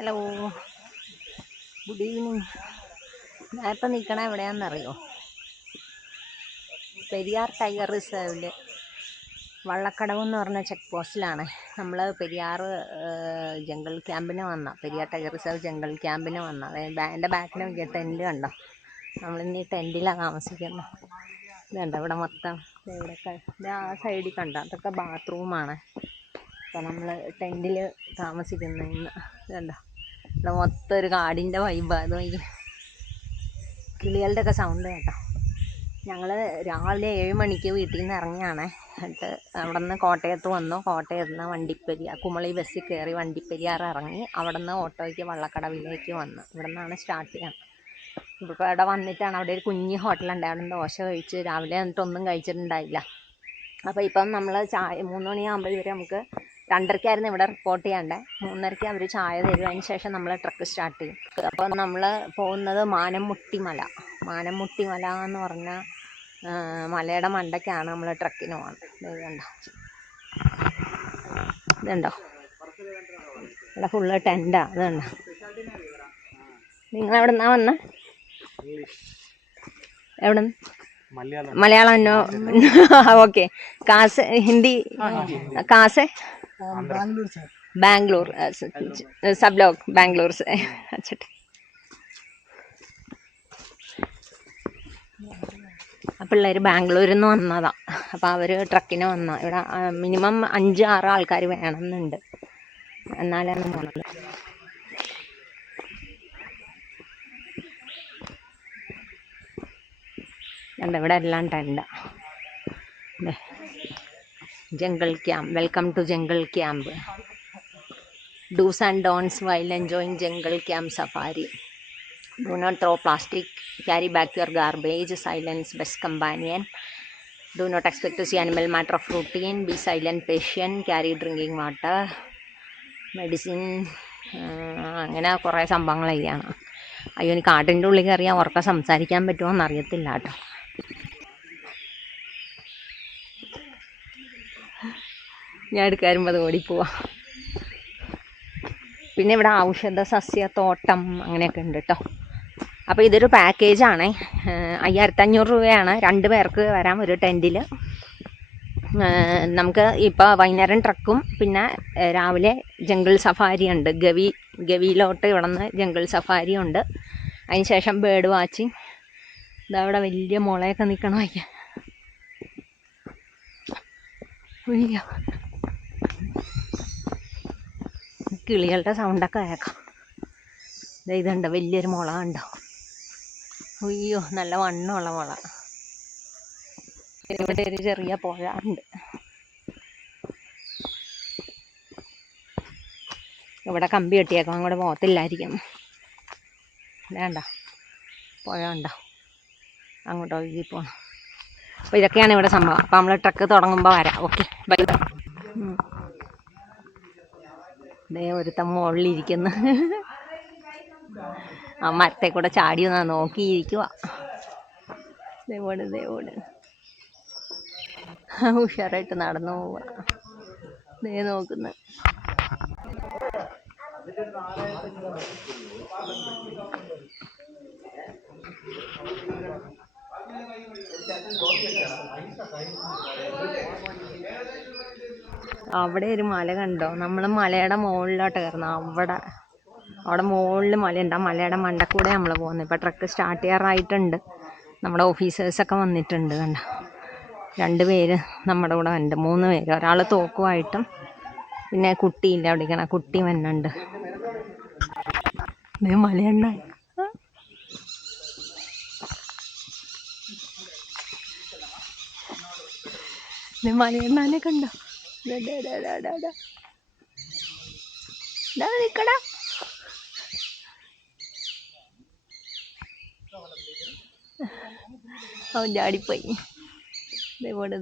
Hello, good evening. ഞാനിപ്പോൾ നിൽക്കണ എവിടെയാണെന്നറിയോ? Periyar tiger റിസർവിൽ Vallakkadavu എന്ന് പറഞ്ഞ ചെക്ക് പോസ്റ്റിലാണ്. നമ്മൾ പെരിയാർ ജംഗിൾ ക്യാമ്പിന് വന്ന, പെരിയാർ ടൈഗർ റിസർവ് ജംഗിൾ ക്യാമ്പിന് വന്ന. എൻ്റെ ബാക്കിന് നോക്കിയ ടെൻറ്റ് കണ്ടോ? നമ്മളിന്ന് ഈ ടെൻറ്റിലാണ് താമസിക്കുന്നത്. ഇതുണ്ടോ ഇവിടെ മൊത്തം, ഇവിടെയൊക്കെ ഇത് ആ സൈഡിൽ കണ്ടോ, അതൊക്കെ ബാത്റൂമാണ്. അപ്പോൾ നമ്മൾ ടെൻറ്റിൽ താമസിക്കുന്ന ഇന്ന്. ഇതുണ്ടോ ഇവിടെ മൊത്തം ഒരു കാടിൻ്റെ വൈബ്. അത് കിളികളുടെ ഒക്കെ സൗണ്ട് കേട്ടോ. ഞങ്ങൾ രാവിലെ 7 മണിക്ക് വീട്ടിൽ നിന്ന് ഇറങ്ങിയാണ്. എന്നിട്ട് അവിടെ നിന്ന് കോട്ടയത്ത് വന്നു. കോട്ടയത്ത് നിന്ന് വണ്ടിപ്പെരിയാർ കുമളി ബസ്സിൽ കയറി വണ്ടിപ്പെരിയാർ ഇറങ്ങി. അവിടെ നിന്ന് ഓട്ടോയ്ക്ക് വള്ളക്കടവിലേക്ക് വന്നു. ഇവിടെ നിന്നാണ് സ്റ്റാർട്ട് ചെയ്യുന്നത്. ഇപ്പോൾ ഇവിടെ വന്നിട്ടാണ്, അവിടെ ഒരു കുഞ്ഞ് ഹോട്ടലുണ്ട്. അവിടെ ദോശ കഴിച്ച് രാവിലെ എന്നിട്ടൊന്നും കഴിച്ചിട്ടുണ്ടായില്ല. അപ്പോൾ ഇപ്പം നമ്മൾ ചായ 3 മണിയാകുമ്പോൾ ഇവർ നമുക്ക് 2:30 ഇവിടെ റിപ്പോർട്ട് ചെയ്യണ്ടേ. 3:30 അവർ ചായ തരും. അതിന് ശേഷം നമ്മൾ ട്രക്ക് സ്റ്റാർട്ട് ചെയ്യും. അപ്പോൾ നമ്മൾ പോകുന്നത് മാനംമുട്ടി മല എന്ന് പറഞ്ഞ മലയുടെ മണ്ടയ്ക്കാണ് നമ്മൾ ട്രക്കിന് പോകുന്നത്. ഇതുണ്ടോ ഇവിടെ ഫുള്ള് ടെൻറ്റാണ്. ഇതുണ്ടോ, നിങ്ങളെവിടെ നിന്നാണ് വന്നത്? എവിടെ നിന്ന്? മലയാളം നോ. ഓക്കെ. കാസ് ഹിന്ദി കാസ് ബാംഗ്ലൂർ सब लोग ബാംഗ്ലൂർ से. പിള്ളേർ ബാംഗ്ലൂരിൽ നിന്ന് വന്നതാണ്. അപ്പോൾ അവർ ട്രക്കിന് വന്ന. ഇവിടെ മിനിമം 5-6 ആൾക്കാർ വേണമെന്നുണ്ട്, എന്നാലാണ് പോണത്. ഇവിടെ എല്ലാം ടെൻഡാ. Jungle camp. Welcome to jungle camp. Dos and don'ts while enjoying jungle camp safari. Do not throw plastic. Carry back your garbage. Silence best companion. Do not expect to see animal matter of routine. Be silent patient. Carry drinking water. Medicine. അങ്ങനെ കുറേ സംഭവങ്ങളൊക്കെയാണ്. അയ്യോ, എനിക്ക് കാട്ടിൻ്റെ ഉള്ളിൽ കയറിയാൽ ഉറക്കം സംസാരിക്കാൻ പറ്റുമോ എന്നറിയത്തില്ല കേട്ടോ. ഞാൻ എടുക്കാറുമ്പോൾ അത് ഓടിപ്പോവാ. പിന്നെ ഇവിടെ ഔഷധ സസ്യത്തോട്ടം അങ്ങനെയൊക്കെ ഉണ്ട് കേട്ടോ. അപ്പോൾ ഇതൊരു പാക്കേജാണ്. 5500 രൂപയാണ് 2 പേർക്ക് വരാം ഒരു ടെൻറ്റിൽ. നമുക്ക് ഇപ്പോൾ വൈകുന്നേരം ട്രക്കും പിന്നെ രാവിലെ ജംഗിൾ സഫാരി ഉണ്ട്. ഗവിയിലോട്ട് ഇവിടെ നിന്ന് ജംഗിൾ സഫാരി ഉണ്ട്. അതിന് ശേഷം ബേർഡ് വാച്ചിങ്. ഇതവിടെ വലിയ മുളയൊക്കെ നിൽക്കണം. അയ്യോ, കിളികളുടെ സൗണ്ടൊക്കെ കേൾക്കാം. ഇതുണ്ട് വലിയൊരു മുള കണ്ടോ? അയ്യോ, നല്ല വണ്ണമുള്ള മുള. ഇവിടെ ഒരു ചെറിയ പുഴ ഉണ്ട്. ഇവിടെ കമ്പി കെട്ടിയേക്കാം, അങ്ങോട്ട് പോകത്തില്ലായിരിക്കും. വേണ്ട, പുഴ ഉണ്ടോ? അങ്ങോട്ട് ഒഴുകി പോകണം. അപ്പോൾ ഇതൊക്കെയാണ് ഇവിടെ സംഭവം. അപ്പോൾ നമ്മൾ ട്രക്ക് തുടങ്ങുമ്പോൾ വരാം. Okay, bye bye. ഒരുത്തൻ മുകളിലിരിക്കുന്നു. ആ മരത്തെ കൂടെ ചാടി വന്നാ നോക്കിയിരിക്കുക. ദേവോട് ഉഷാറായിട്ട് നടന്നു പോവുക. നോക്കുന്നു. അവിടെ ഒരു മല കണ്ടോ? നമ്മൾ മലയുടെ മുകളിലോട്ട് കയറുന്നു. അവിടെ മുകളിൽ മലയുണ്ട്. ആ മലയുടെ മണ്ടക്കൂടെ നമ്മൾ പോകുന്നത്. ഇപ്പോൾ ട്രക്ക് സ്റ്റാർട്ട് ചെയ്യാറായിട്ടുണ്ട്. നമ്മുടെ ഓഫീസേഴ്സൊക്കെ വന്നിട്ടുണ്ട്. കണ്ടോ, 2 പേര് നമ്മുടെ കൂടെ ഉണ്ട്. 3 പേര്. ഒരാൾ തോക്കുമായിട്ടും പിന്നെ കുട്ടിയില്ല, അവിടെ കുട്ടി വന്നുണ്ട്. മലയണ്ണ മലയണ്ണാനെ കണ്ടോ? നിക്കടാ. അവൻ ചാടിപ്പോയി. ദേവോട്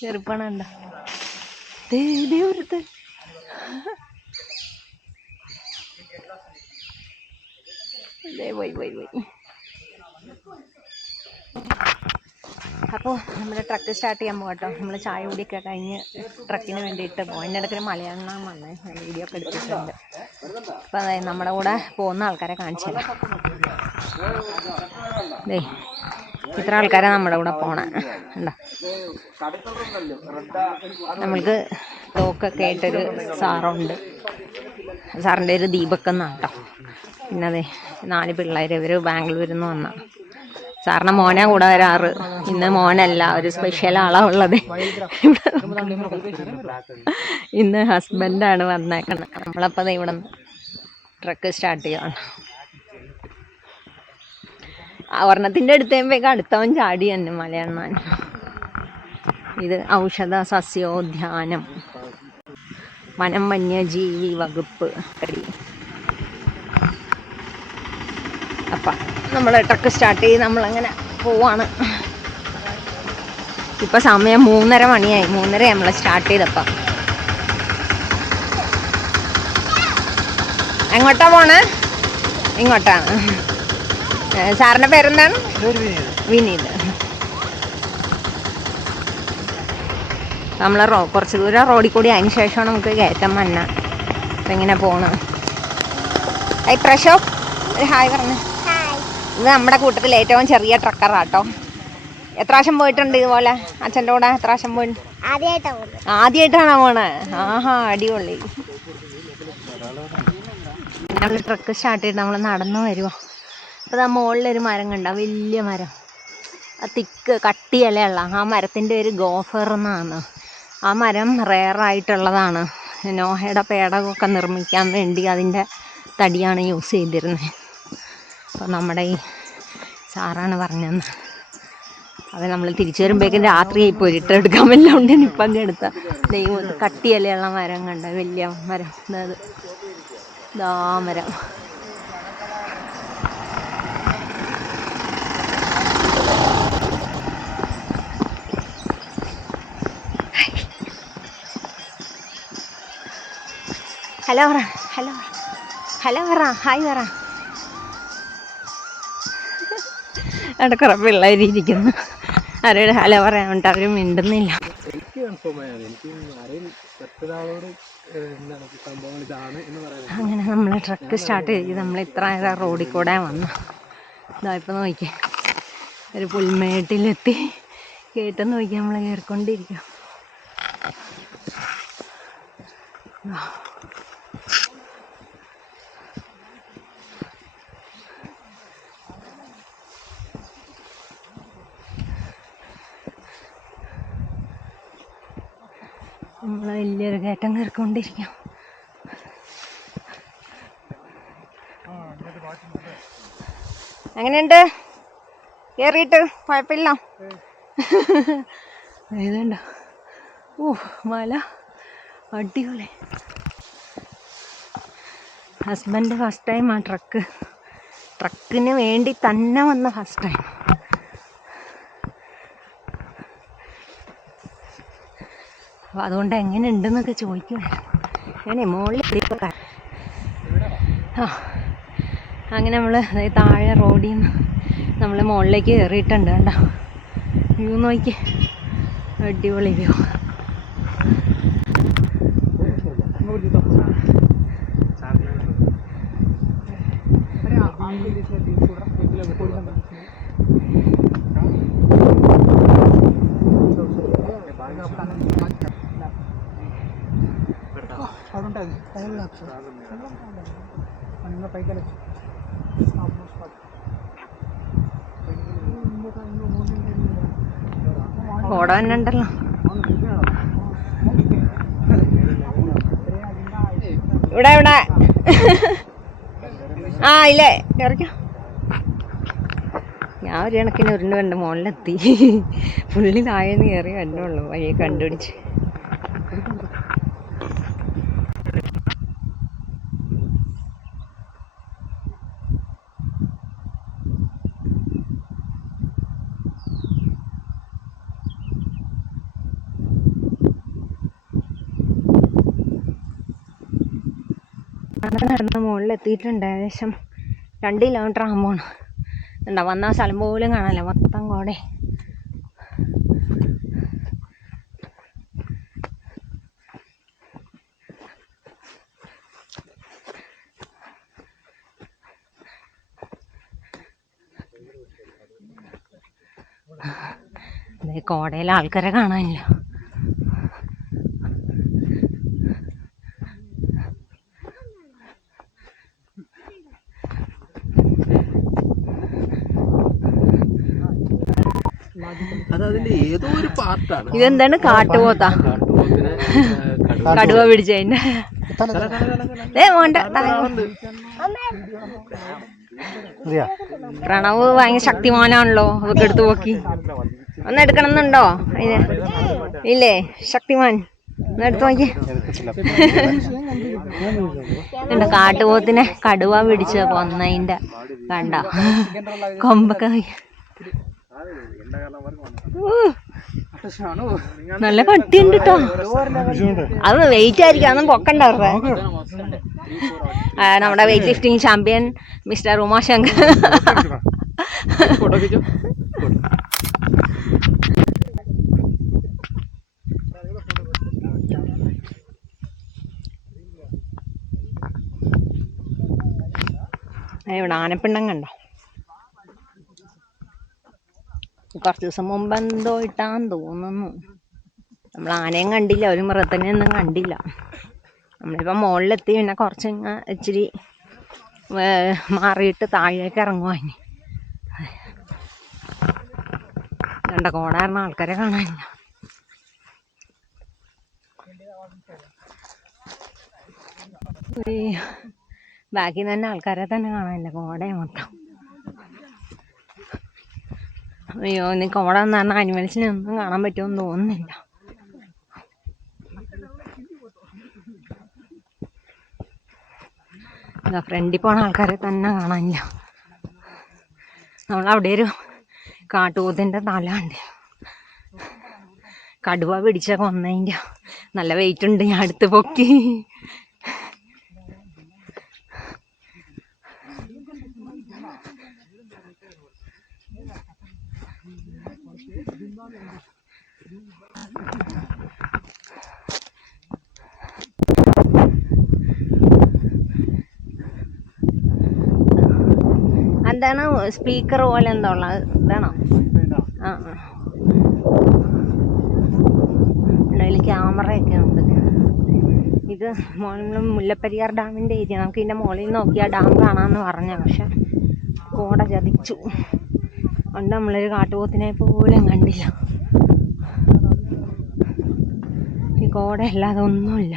ചെറുപ്പണുണ്ടോ? ദേവടുത്ത് പോയി. അപ്പോൾ നമ്മുടെ ട്രക്ക് സ്റ്റാർട്ട് ചെയ്യാൻ പോകട്ടോ. നമ്മൾ ചായ കൂടിയൊക്കെ കഴിഞ്ഞ് ട്രക്കിന് വേണ്ടിയിട്ട് പോകും. അതിൻ്റെ ഇടയ്ക്ക് മലയാളം വന്നേ, വീഡിയോ ഒക്കെ എടുത്തിട്ടുണ്ട്. അപ്പോൾ അതായത് നമ്മുടെ കൂടെ പോകുന്ന ആൾക്കാരെ കാണിച്ചു തരാം. ഇത്ര ആൾക്കാരെ നമ്മുടെ കൂടെ പോണേ ഉണ്ടോ. നമ്മൾക്ക് ടോക്കൊക്കെ ആയിട്ടൊരു സാറുണ്ട്. സാറിൻ്റെ ഒരു ദീപക് എന്നാണ് കേട്ടോ. പിന്നെ അതെ 4 പിള്ളേർ, ഇവർ ബാംഗ്ലൂരിൽ നിന്ന് വന്ന. സാറിന് മോനെ കൂടെ വരാറ്. ഇന്ന് മോനല്ല, ഒരു സ്പെഷ്യൽ ആളാണ് ഉള്ളത്. ഇന്ന് ഹസ്ബൻഡാണ് വന്നേക്കുന്നത്. നമ്മളപ്പോൾ ഇവിടെ നിന്ന് ട്രക്ക് സ്റ്റാർട്ട് ചെയ്യുകയാണ്. ഒരെണ്ണത്തിൻ്റെ അടുത്തേക്ക് അടുത്തവൻ ചാടി തന്നെ മലയണ്ണാൻ. ഇത് ഔഷധ സസ്യോദ്യാനം, വനം വന്യജീവി വകുപ്പ്. അപ്പം നമ്മൾ ട്രക്ക് സ്റ്റാർട്ട് ചെയ്ത് നമ്മളങ്ങനെ പോവാണ്. ഇപ്പം സമയം 3:30 മണിയായി. 3:30 നമ്മൾ സ്റ്റാർട്ട് ചെയ്തപ്പം. എങ്ങോട്ടാ പോണേ? ഇങ്ങോട്ടാണ്. സാറിൻ്റെ പേരെന്താണ്? വിനീത്. നമ്മൾ കുറച്ച് ദൂരം റോഡിൽ കൂടി അതിന് ശേഷമാണ് നമുക്ക് കയറ്റം വന്ന. അപ്പം ഇങ്ങനെ പോണ്. പ്രശോഭ് ഒരു ഹായ് പറഞ്ഞു. ഇത് നമ്മുടെ കൂട്ടത്തിൽ ഏറ്റവും ചെറിയ ട്രക്കറാട്ടോ. എത്ര പ്രാവശ്യം പോയിട്ടുണ്ട് ഇതുപോലെ അച്ഛൻ്റെ കൂടെ? എത്ര പ്രാവശ്യം പോയിട്ടുണ്ട്? ആദ്യമായിട്ടാണോ പോണേ? ആഹാ, അടിപൊളി. നമ്മൾ ട്രക്ക് സ്റ്റാർട്ട് ചെയ്തിട്ട് നമ്മൾ നടന്നു വരുമോ. അപ്പോൾ ആ മുകളിലൊരു മരം കണ്ട, വലിയ മരം. ആ തിക്ക് കട്ടി ഇലയുള്ള ആ മരത്തിൻ്റെ ഒരു ഗോഫർ എന്നാണ്. ആ മരം റെയറായിട്ടുള്ളതാണ്. നോഹയുടെ പേടകമൊക്കെ നിർമ്മിക്കാൻ വേണ്ടി അതിൻ്റെ തടിയാണ് യൂസ് ചെയ്തിരുന്നത്. അപ്പോൾ നമ്മുടെ ഈ സാറാണ് പറഞ്ഞത്. അത് നമ്മൾ തിരിച്ചു വരുമ്പോഴേക്കും രാത്രിയായി പോയി. ഇട്ടെടുക്കാൻ വല്ല ഉണ്ടെങ്കിൽ ഇപ്പം അങ്ങ് എടുത്ത ദൈവം. കട്ടിയലയുള്ള മരം കണ്ട, വലിയ മരം. അത് ഇതാ മരം. ഹലോ പറ, ഹലോ ഹലോ പറ, ഹായ് പറ. അവിടെ കുറേ പിള്ളേരിയിരിക്കുന്നു. ആരോട് ഹലോ പറയാൻ വേണ്ടി അവർ മിണ്ടുന്നില്ല. അങ്ങനെ നമ്മൾ ട്രക്ക് സ്റ്റാർട്ട് ചെയ്ത് നമ്മൾ ഇത്ര നേരം റോഡിൽ കൂടെ വന്നു. ഇതാ ഇപ്പം നോക്കിയേ, ഒരു പുൽമേട്ടിലെത്തി. കേട്ടെന്ന് നോക്കിയാൽ നമ്മൾ കയറിക്കൊണ്ടിരിക്കും. നമ്മൾ വലിയൊരു കയറ്റം കയറിക്കൊണ്ടിരിക്കാം. എങ്ങനെയുണ്ട് കയറിയിട്ട്? കുഴപ്പമില്ല. ഇതുണ്ടോ? മല അടിപൊളി. ഹസ്ബൻഡ് ഫസ്റ്റ് ടൈം ആ ട്രക്കിന് വേണ്ടി തന്നെ വന്ന ഫസ്റ്റ് ടൈം. അപ്പോൾ അതുകൊണ്ട് എങ്ങനെ ഉണ്ടെന്നൊക്കെ ചോദിക്കുമായിരുന്നു. ഞാനേ മുകളിൽ അങ്ങനെ നമ്മൾ താഴെ റോഡിൽ നിന്ന് നമ്മൾ മുകളിലേക്ക് കയറിയിട്ടുണ്ട്. കണ്ടോ വ്യൂ നോക്കി, അടിപൊളി വ്യൂ. കോട തന്നെ ഉണ്ടല്ലോ. ഇവിടെ ആ ഇല്ലേ ഇറക്കോ. ഞാൻ ഒരു കണക്കിന് ഉരുണ്ട് കണ്ട് മുകളിലെത്തി. പുള്ളി താഴേന്ന് കയറി കണ്ടുള്ളൂ, വഴിയെ കണ്ടുപിടിച്ച്. നടന്ന് മുകളിലെത്തിയിട്ടുണ്ട്. ഏകദേശം 2 കിലോമീറ്റർ ആകുമ്പോൾ ഉണ്ടോ വന്ന സ്ഥലം പോലും കാണാനില്ല, മൊത്തം കോടെ. അതെ കോടയിലെ ആൾക്കാരെ കാണാനില്ല. ഇതെന്താണ് കാട്ടുപോത്താ? കടുവ പിടിച്ചതിന്റെ പ്രണവ് ഭയങ്കര ശക്തിമാനാണല്ലോ. അതൊക്കെ എടുത്തു നോക്കി. ഒന്ന് എടുക്കണമെന്നുണ്ടോ അതിന്? ഇല്ലേ ശക്തിമാൻ? ഒന്ന് എടുത്തു നോക്കി. കാട്ടുപോത്തിനെ കടുവ പിടിച്ച് കൊന്നതിന്റെ കണ്ട കൊമ്പൊക്കെ. നല്ല കട്ടിയുണ്ട് കേട്ടോ. അത് വെയിറ്റ് ആയിരിക്കും, അതൊന്നും പൊക്കണ്ടവരുടെ. നമ്മുടെ weight lifting champion mister Umashankar. ഇവിടെ ആനപ്പിണ്ടം കണ്ടോ? കുറച്ച് ദിവസം മുമ്പ് എന്തോ ഇട്ടാന്ന് തോന്നുന്നു. നമ്മൾ ആനയും കണ്ടില്ല, ഒരു മൃഗത്തിനെയൊന്നും കണ്ടില്ല. നമ്മളിപ്പോൾ മുകളിലെത്തി. പിന്നെ കുറച്ച് ഇച്ചിരി മാറിയിട്ട് താഴേക്ക് ഇറങ്ങുവാനി. കണ്ട കോട കാരണം ആൾക്കാരെ കാണാനില്ല. ബാക്കിൽ നിന്ന് തന്നെ ആൾക്കാരെ തന്നെ കാണാനില്ല, കോടയെ മൊത്തം. അയ്യോ, ഇനി കോട എന്ന് പറഞ്ഞാൽ അനിമൽസിനെ ഒന്നും കാണാൻ പറ്റുമെന്ന് തോന്നുന്നില്ല. ഫ്രണ്ടിൽ പോണ ആൾക്കാരെ തന്നെ കാണാനില്ല. നമ്മളവിടെ ഒരു കാട്ടുപോത്തിൻ്റെ തല ഉണ്ട്, കടുവ പിടിച്ച കൊന്നതിൻ്റെ. നല്ല വെയിറ്റ് ഉണ്ട്. ഞാൻ അടുത്ത് പൊക്കി. എന്താണ് സ്പീക്കർ പോലെ എന്തോ ഉള്ളത് ഇതാണോ? ആ അതിൽ ക്യാമറയൊക്കെ ഉണ്ട്. ഇത് മുല്ലപ്പെരിയാർ ഡാമിൻ്റെ ഏരിയ. നമുക്ക് ഇതിൻ്റെ മുകളിൽ നിന്ന് നോക്കിയാൽ ഡാം കാണാമെന്ന് പറഞ്ഞ, പക്ഷെ കോട ചതിച്ചു. അതുകൊണ്ട് നമ്മളൊരു കാട്ടുപോത്തിനെ പോലും കണ്ടില്ല. ഈ കോട അല്ലാതെ ഒന്നുമില്ല.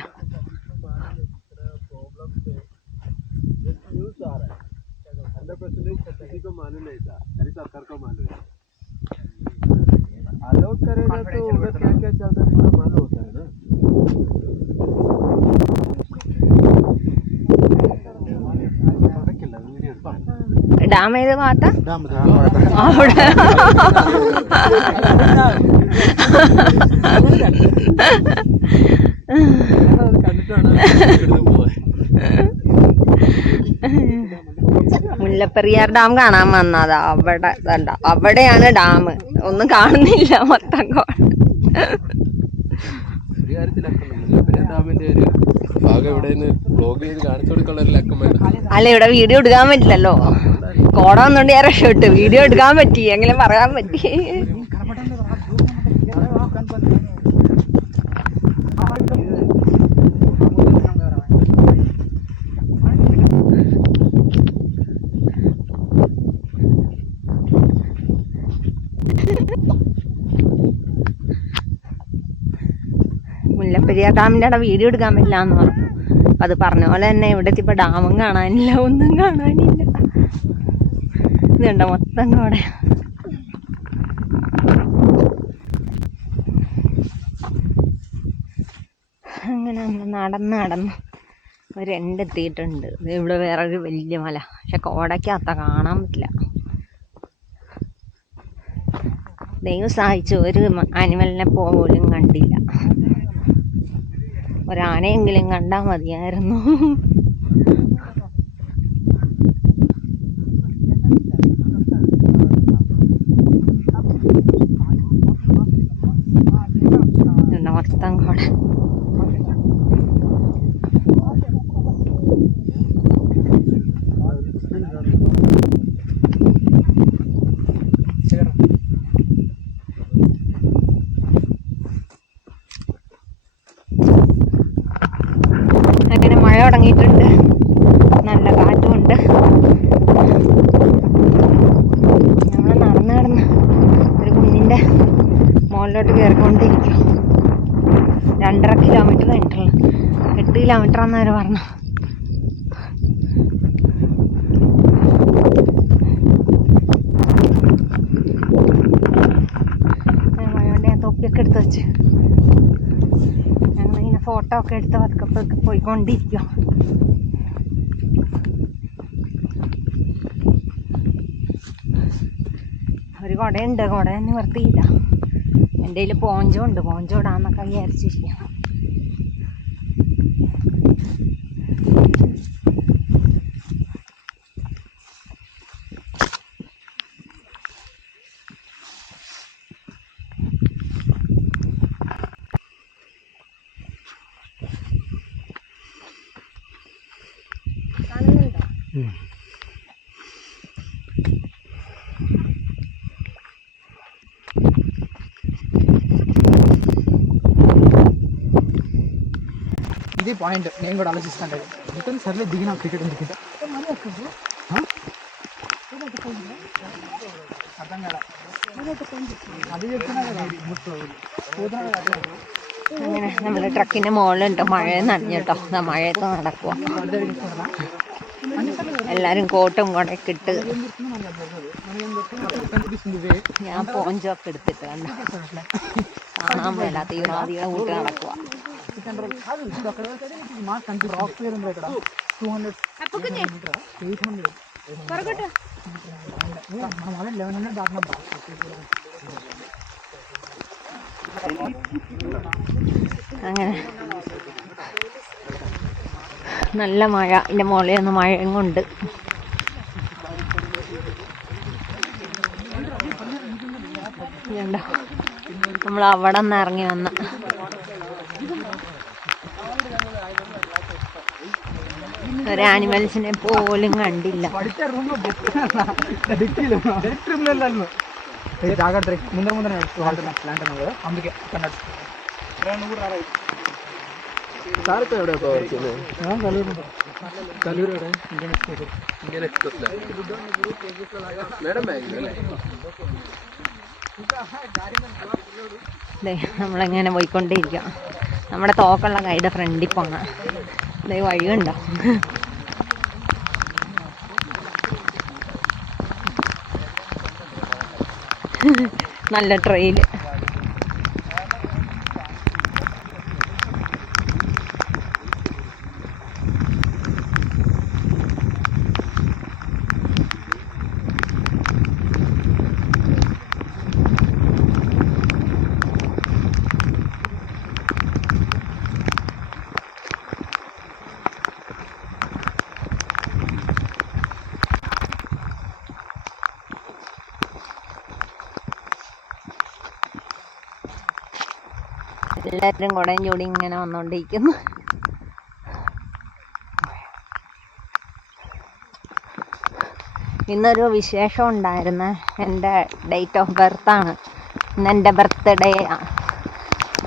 ഡാം ഏത് ഭാഗത്താ? അവിടെ മുല്ലപ്പെരിയാർ ഡാം കാണാൻ വന്നതാ. അവിടെ ഇതണ്ട, അവിടെയാണ് ഡാം. ഒന്നും കാണുന്നില്ല, മൊത്തം അല്ല ഇവിടെ വീഡിയോ എടുക്കാൻ പറ്റില്ലല്ലോ. കോട വന്നോണ്ട് ഞാൻ രക്ഷപ്പെട്ടു. വീഡിയോ എടുക്കാൻ പറ്റി, എങ്ങനെ പറയാൻ പറ്റി. മുല്ലപ്പെരിയാർ ഡാമിൻ്റെ അവിടെ വീഡിയോ എടുക്കാൻ പറ്റില്ല എന്ന് പറഞ്ഞു. അത് പറഞ്ഞ പോലെ തന്നെ ഇവിടെ എത്തിയപ്പോൾ ഡാമും കാണാനില്ല, ഒന്നും കാണാനില്ല. ഇതുണ്ടോ മൊത്തം കോട. അങ്ങനെ നമ്മൾ നടന്ന് ഒരു എണ്ടെത്തിയിട്ടുണ്ട്. ഇവിടെ വേറൊരു വലിയ മല, പക്ഷെ കോടയ്ക്കകത്ത കാണാൻ പറ്റില്ല. ദൈവം സഹായിച്ചു, ഒരു ആനിമലിനെ പോലും കണ്ടില്ല. ഒരാനയെങ്കിലും കണ്ടാൽ മതിയായിരുന്നു. മൊത്തം കോട. മഴ തുടങ്ങിയിട്ടുണ്ട്, നല്ല കാറ്റുമുണ്ട്. ഞങ്ങൾ നടന്ന് ഒരു കുന്നിൻ്റെ മുകളിലോട്ട് കയറിക്കൊണ്ടിരിക്കും. 2.5 കിലോമീറ്റർ കഴിഞ്ഞിട്ടുള്ളൂ. 8 കിലോമീറ്റർ എന്നവർ പറഞ്ഞു. മഴകൊണ്ട് ഞാൻ തൊപ്പിയൊക്കെ എടുത്ത് വെച്ച് ഞങ്ങളിങ്ങനെ ഫോട്ടോ ഒക്കെ എടുത്ത് പതുക്കെ പോയിക്കൊണ്ടിരിക്കും. ഒരു കുടയുണ്ട്, കുട നിവർത്തിയില്ല. എൻ്റെ കയ്യിൽ പോഞ്ചോ ഉണ്ട്, പോഞ്ചോ ഇടാന്നൊക്കെ വിചാരിച്ചിരിക്കാം. ఇది పాయింట్ నేను కూడా ఆలోచిస్తాను. అందుకని సర్లే దిగిన క్రికెట్ ఎందుకు అర్థం కదా, అది చెప్తున్నా కదా. അങ്ങനെ നമ്മൾ ട്രക്കിൻ്റെ മുകളിലുണ്ട്. മഴ നനഞ്ഞു കേട്ടോ, മഴയത്ത് നടക്കുക. എല്ലാവരും കോട്ടും കുടയൊക്കെ ഇട്ട്, ഞാൻ പോഞ്ചൊക്കെ എടുത്തിട്ട് കണ്ട കാണാൻ മേലാത്ത യുവാദികളെ കൂട്ട് നടക്കുക. അങ്ങനെ നല്ല മഴ, ഇതിൻ്റെ മുകളിൽ നിന്ന് മഴയും കൊണ്ട് നമ്മൾ അവിടെ നിന്ന് ഇറങ്ങി വന്ന ഒരു ആനിമൽസിനെ പോലും കണ്ടില്ല. జాగ్రత్త ముందర ప్లాంట్ అన్నది, అందుకే നമ്മളിങ്ങനെ പോയിക്കൊണ്ടേയിരിക്കാം. നമ്മുടെ തോക്കുള്ള കൈയുടെ ഫ്രണ്ടിൽ പോകാം. ഇതേ വഴിയുണ്ടോ? നല്ല ട്രെയിൽ. എല്ലാവരും കുടയും ചൂടി ഇങ്ങനെ വന്നുകൊണ്ടിരിക്കുന്നു. ഇന്നൊരു വിശേഷം ഉണ്ടായിരുന്നു. എൻ്റെ ഡേറ്റ് ഓഫ് ബർത്താണ്. ഇന്നെൻ്റെ ബർത്ത്ഡേ.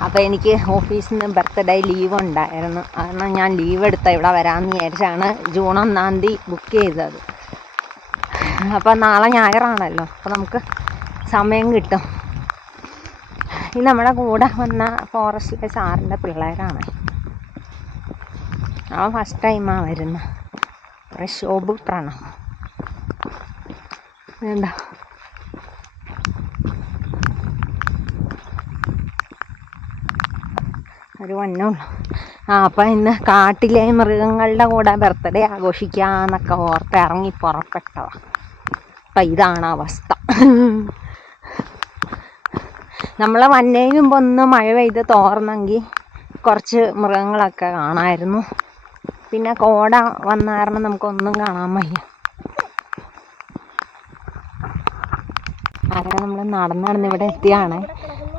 അപ്പോൾ എനിക്ക് ഓഫീസിൽ നിന്ന് ബർത്ത്ഡേ ലീവ് ഉണ്ടായിരുന്നു. കാരണം ഞാൻ ലീവ് എടുത്ത ഇവിടെ വരാമെന്ന് വിചാരിച്ചാണ് ജൂൺ 1 ബുക്ക് ചെയ്തത്. അപ്പോൾ നാളെ ഞായറാണല്ലോ, അപ്പോൾ നമുക്ക് സമയം കിട്ടും. ഇത് നമ്മുടെ കൂടെ വന്ന ഫോറസ്റ്റിലെ സാറിൻ്റെ പിള്ളേരാണ്. അവൻ ഫസ്റ്റ് ടൈമാണ് വരുന്നത്. പ്രശോഭ് പ്രണവ് വേണ്ട. ഒരു വണ്ണുള്ളൂ. അപ്പം ഇന്ന് കാട്ടിലെ മൃഗങ്ങളുടെ കൂടെ ബർത്ത്ഡേ ആഘോഷിക്കാന്നൊക്കെ ഓർത്ത് ഇറങ്ങി പുറപ്പെട്ടതാണ്. അപ്പം ഇതാണ് അവസ്ഥ. നമ്മൾ വന്നതിന് മുമ്പ് ഒന്ന് മഴ പെയ്ത് തോർന്നെങ്കിൽ കുറച്ച് മൃഗങ്ങളൊക്കെ കാണാമായിരുന്നു. പിന്നെ കോട വന്ന കാരണം നമുക്കൊന്നും കാണാൻ വയ്യ. അങ്ങനെ നമ്മൾ നടന്ന് ഇവിടെ എത്തിയാണ്.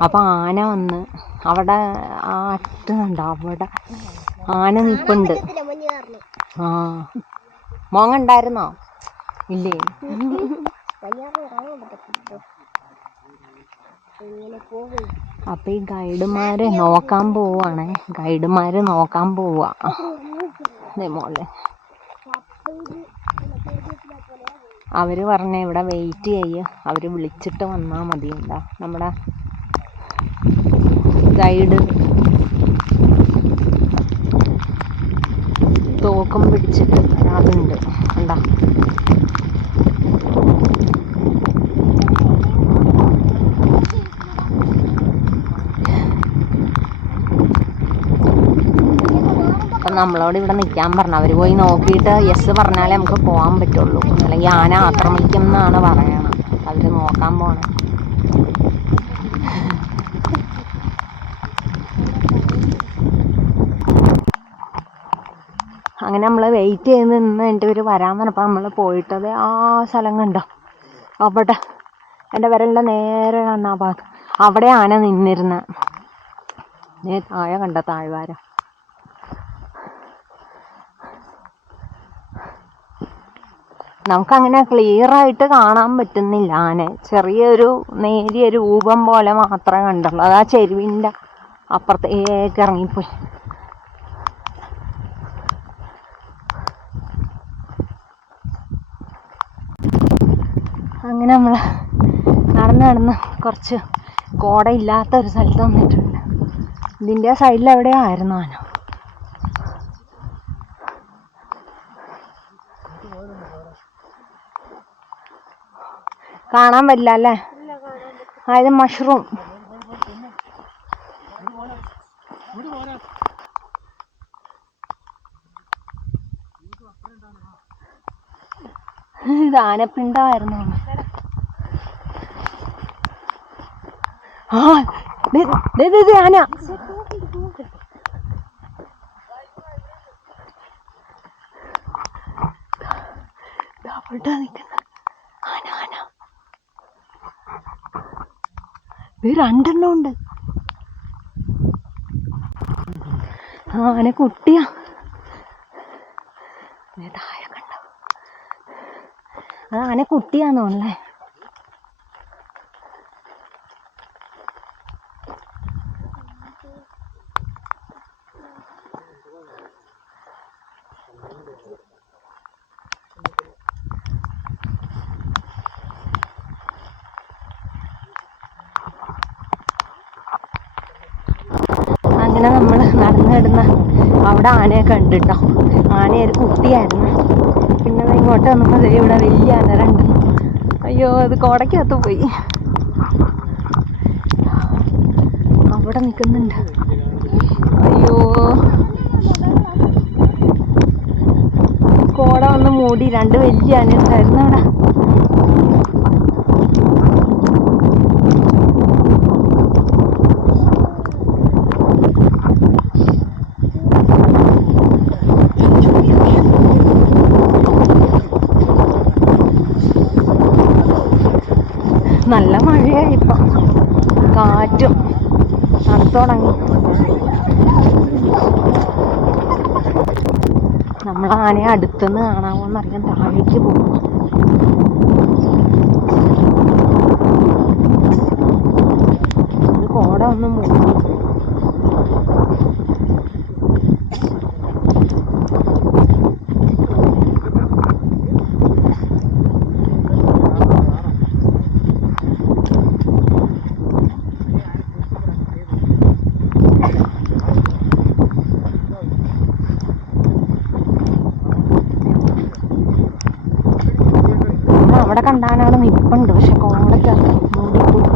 അപ്പോൾ ആന വന്ന് അവിടെ ആ അറ്റുന്നുണ്ട്, അവിടെ ആന നിൽപ്പുണ്ട്. ആ മോങ്ങ ഉണ്ടായിരുന്നോ? ഇല്ലേ? അപ്പം ഈ ഗൈഡുമാരെ നോക്കാൻ പോവുക. മോളെ അവർ പറഞ്ഞ ഇവിടെ വെയിറ്റ് ചെയ്യുക, അവർ വിളിച്ചിട്ട് വന്നാൽ മതി. എന്താ നമ്മുടെ ഗൈഡ് തോക്കും പിടിച്ചിട്ട് അതുണ്ട്. എന്താ അപ്പം നമ്മളോട് ഇവിടെ നിൽക്കാൻ പറഞ്ഞു. അവർ പോയി നോക്കിയിട്ട് യെസ് പറഞ്ഞാലേ നമുക്ക് പോകാൻ പറ്റുള്ളൂ, അല്ലെങ്കിൽ ആന ആക്രമിക്കും എന്നാണ് പറയണത്. അവർ നോക്കാൻ പോകണം. അങ്ങനെ നമ്മൾ വെയിറ്റ് ചെയ്ത് നിന്ന് എൻ്റെ ഇവർ വരാൻ പറഞ്ഞപ്പോൾ നമ്മൾ പോയിട്ടത് ആ സ്ഥലം കണ്ടോ, അവിടെ എൻ്റെ വിരലിൻ്റെ നേരെ കാണുന്ന ആ ഭാഗത്ത് അവിടെ ആന നിന്നിരുന്ന താഴെ കണ്ട താഴ്വാരം. നമുക്കങ്ങനെ ക്ലിയറായിട്ട് കാണാൻ പറ്റുന്നില്ല ആന. ചെറിയൊരു നേരിയ രൂപം പോലെ മാത്രമേ കണ്ടുള്ളൂ. അത് ആ ചെരുവിൻ്റെ അപ്പുറത്തേക്ക് ഇറങ്ങിപ്പോയി. അങ്ങനെ നമ്മൾ നടന്ന് കുറച്ച് കോടയില്ലാത്ത ഒരു സ്ഥലത്ത് വന്നിട്ടുണ്ട്. ഇതിൻ്റെ സൈഡിൽ എവിടെയോ ആയിരുന്നു ആന. കാണാൻ പറ്റില്ല അല്ലേ? ഇത് മഷ്റൂം. ഇത് ആനപ്പിണ്ടായിരുന്നു. ആ ആന നിൽക്കുന്ന ആന ആന രണ്ടെണ്ണം ഉണ്ട്. ആന കുട്ടിയാ. താഴെ കണ്ടോ, അത് ആന കുട്ടിയാന്ന് തോന്നല്ലേ. അങ്ങനെ നമ്മൾ നടന്നിടുന്ന അവിടെ ആനയെ കണ്ടിട്ടോ. ആന ഒരു കുട്ടിയായിരുന്നു. പിന്നെ ഇങ്ങോട്ട് വന്നപ്പോൾ ഇവിടെ വലിയ ആന രണ്ടെണ്ണം. അയ്യോ, അത് കോടയ്ക്കകത്ത് പോയി. അവിടെ നിൽക്കുന്നുണ്ട്. അയ്യോ, കോട വന്ന് മൂടി. രണ്ട് വലിയ ആന ഉണ്ടായിരുന്നു അവിടെ. നല്ല മഴയായി ഇപ്പം, കാറ്റും തണുത്തു തുടങ്ങി. നമ്മൾ ആനയെ അടുത്തുനിന്ന് കാണാമോന്നറിയാൻ താഴേക്ക് പോകും. ഇത് കോട ഒന്ന് മൂടി. അവിടെ കണ്ടാനാണ് നിൽപ്പുണ്ട്, പക്ഷെ കോടയ്ക്കകത്ത് മൂടിപ്പോയി.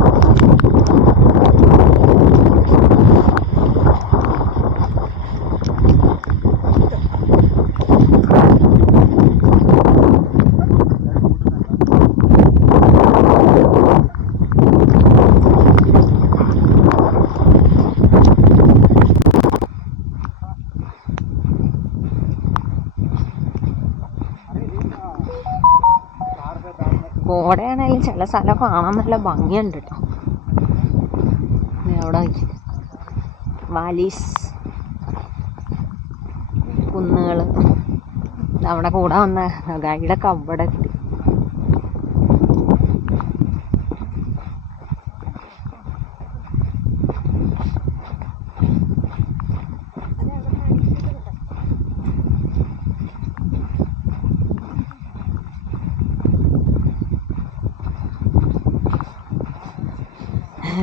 കോടയാണെങ്കിലും ചില സ്ഥലം കാണാൻ നല്ല ഭംഗിയുണ്ട് കേട്ടോ. അവിടെ വാലീസ് കുന്നുകൾ. അവിടെ കൂടെ വന്ന ഗൈഡൊക്കെ അവിടെ എത്തി.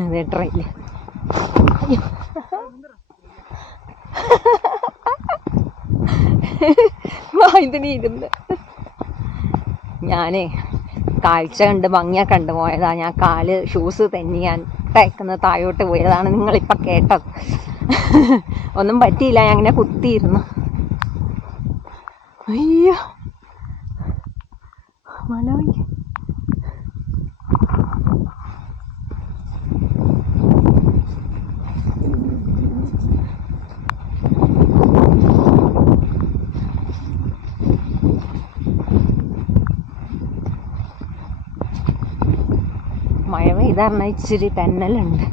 അതെ ട്രെയിൻ. ഇതിനിരുന്ന് ഞാനേ കാഴ്ച കണ്ട് ഭംഗിയൊക്കെ കണ്ടു പോയതാ. ഞാൻ കാല് ഷൂസ് തന്നെ ഞാൻ ടേക്കുന്ന താഴോട്ട് പോയതാണ്. നിങ്ങളിപ്പം കേട്ടത്. ഒന്നും പറ്റിയില്ല, ഞാൻ അങ്ങനെ കുത്തിയിരുന്നു. അയ്യോ മണോയി. മഴ പെയ്താറിഞ്ഞ ഇച്ചിരി തെന്നലുണ്ട്.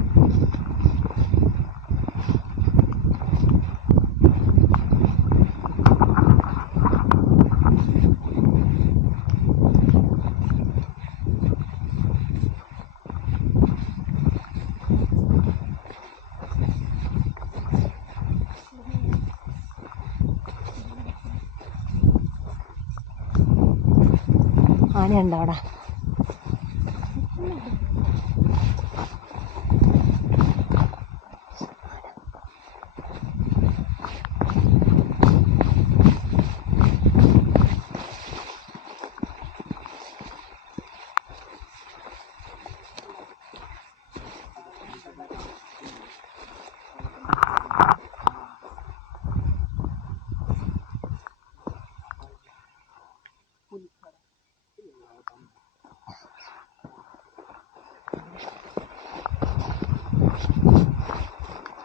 ആനയുണ്ടോ അവിടെ?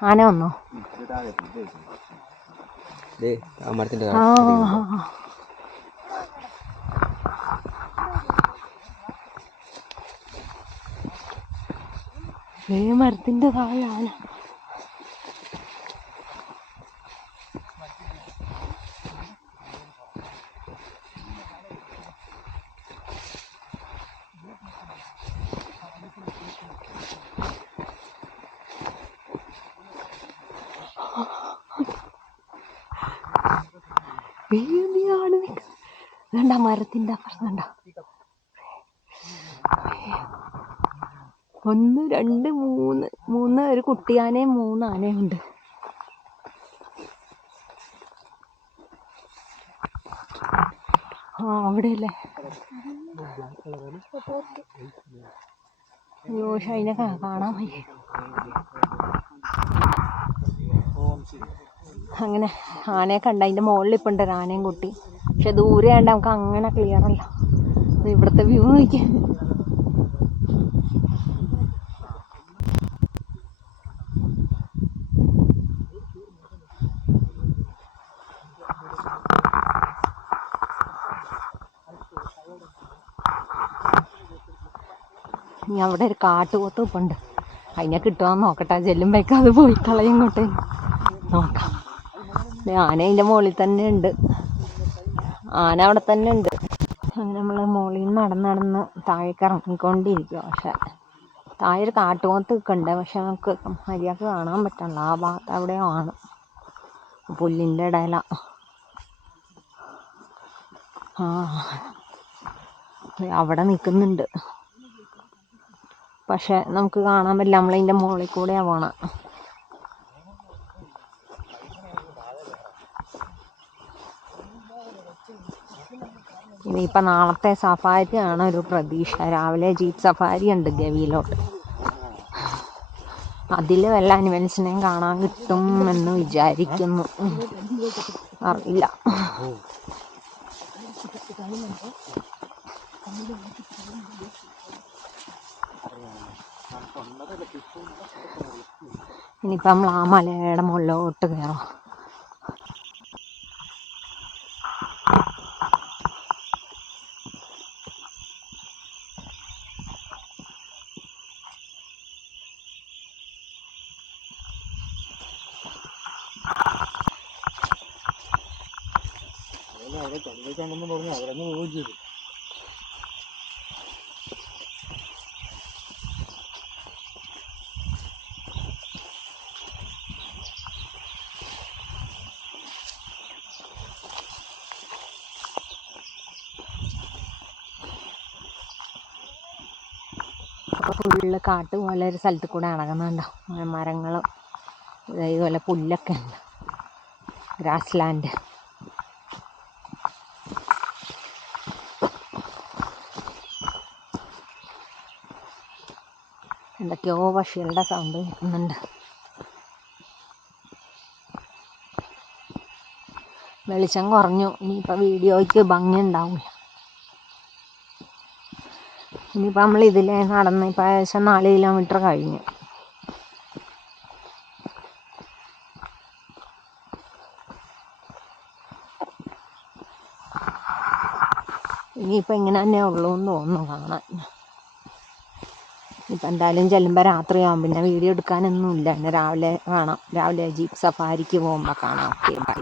ആന വന്നോ? മരത്തിന്റെ താഴെ ആന. വേദിയാണ് വേണ്ട, മരത്തിന്റെ അപ്പുറം വേണ്ട. 1 2 3 ഒരു കുട്ടിയാനയും 3 ആനയും ഉണ്ട്. അവിടെയല്ലേ? അയ്യോ ഷൈനെ കാണാൻ വയ്യ. അങ്ങനെ ആനയെ കണ്ട. അതിൻ്റെ മുകളിൽ ഇപ്പം ഉണ്ട് ഒരു ആനയും കുട്ടി. പക്ഷെ ദൂരെ ആണ്ട് നമുക്ക് അങ്ങനെ ക്ലിയർ അല്ല. ഇവിടുത്തെ വ്യൂ നോക്കിയാൽ ഇനി അവിടെ ഒരു കാട്ടുപോത്ത് ഇപ്പം ഉണ്ട്. അതിനെ കിട്ടുവാന്ന് നോക്കട്ടെ. ചെല്ലുമ്പോഴേക്കും അത് പോയി കളയും. ഇങ്ങോട്ടേ നോക്കാം. ആന അതിൻ്റെ മുകളിൽ തന്നെ ഉണ്ട്. ആന അവിടെ തന്നെ ഉണ്ട്. അങ്ങനെ നമ്മൾ മുകളിൽ നിന്ന് നടന്ന് താഴേക്ക് ഇറങ്ങിക്കൊണ്ടിരിക്കുക. പക്ഷെ താഴെ ഒരു കാട്ടുപോത്ത് നിൽക്കുന്നുണ്ട്. പക്ഷെ നമുക്ക് മര്യാദക്ക് കാണാൻ പറ്റില്ല. ആ ഭാഗത്ത് അവിടെയോ ആണ്, പുല്ലിൻ്റെ ഇടയിലാണ്. അവിടെ നിൽക്കുന്നുണ്ട്. പക്ഷെ നമുക്ക് കാണാൻ പറ്റില്ല. നമ്മളതിൻ്റെ മുകളിൽ കൂടെയാണ് പോണത്. ഇനിയിപ്പം നാളത്തെ സഫാരിയാണ് ഒരു പ്രതീക്ഷ. രാവിലെ ജീപ്പ് സഫാരി ഉണ്ട് ഗവിയിലോട്ട്. അതിൽ വല്ല അനിമൽസിനെയും കാണാൻ കിട്ടും എന്ന് വിചാരിക്കുന്നു. അറിയില്ല. ഇനിയിപ്പം നമ്മൾ ആ മലയുടെ മുകളിലോട്ട് കയറാം. അവിടെ ചന്ദ്രക്കാണെന്ന് പറഞ്ഞ് അവിടെ നിന്ന് പോവുകയും ചെയ്തു. ഫുള്ള് കാട്ട് പോലെ ഒരു സ്ഥലത്ത് കൂടെ നടക്കുന്നുണ്ടോ, മരങ്ങളും ഇതേപോലെ പുല്ലൊക്കെ ഉണ്ട്, ഗ്രാസ് ലാൻഡ്. എന്തൊക്കെയോ പക്ഷികളുടെ സൗണ്ട് കേൾക്കുന്നുണ്ട്. വെളിച്ചം കുറഞ്ഞു, ഇനിയിപ്പോൾ വീഡിയോയ്ക്ക് ഭംഗി ഉണ്ടാവില്ല. ഇനിയിപ്പോൾ നമ്മൾ ഇതിലേ നടന്ന് ഇപ്പോൾ ഏകദേശം 4 കിലോമീറ്റർ കഴിഞ്ഞു. ഇനിയിപ്പോൾ ഇങ്ങനെ തന്നെ ഉള്ളൂ എന്ന് തോന്നുന്നു കാണാൻ. ഇപ്പം എന്തായാലും ചെല്ലുമ്പോൾ രാത്രിയാവും, പിന്നെ വീഡിയോ എടുക്കാനൊന്നുമില്ല. പിന്നെ രാവിലെ കാണാം, രാവിലെ ജീപ്പ് സഫാരിക്ക് പോകുമ്പോൾ കാണാം. Okay, by.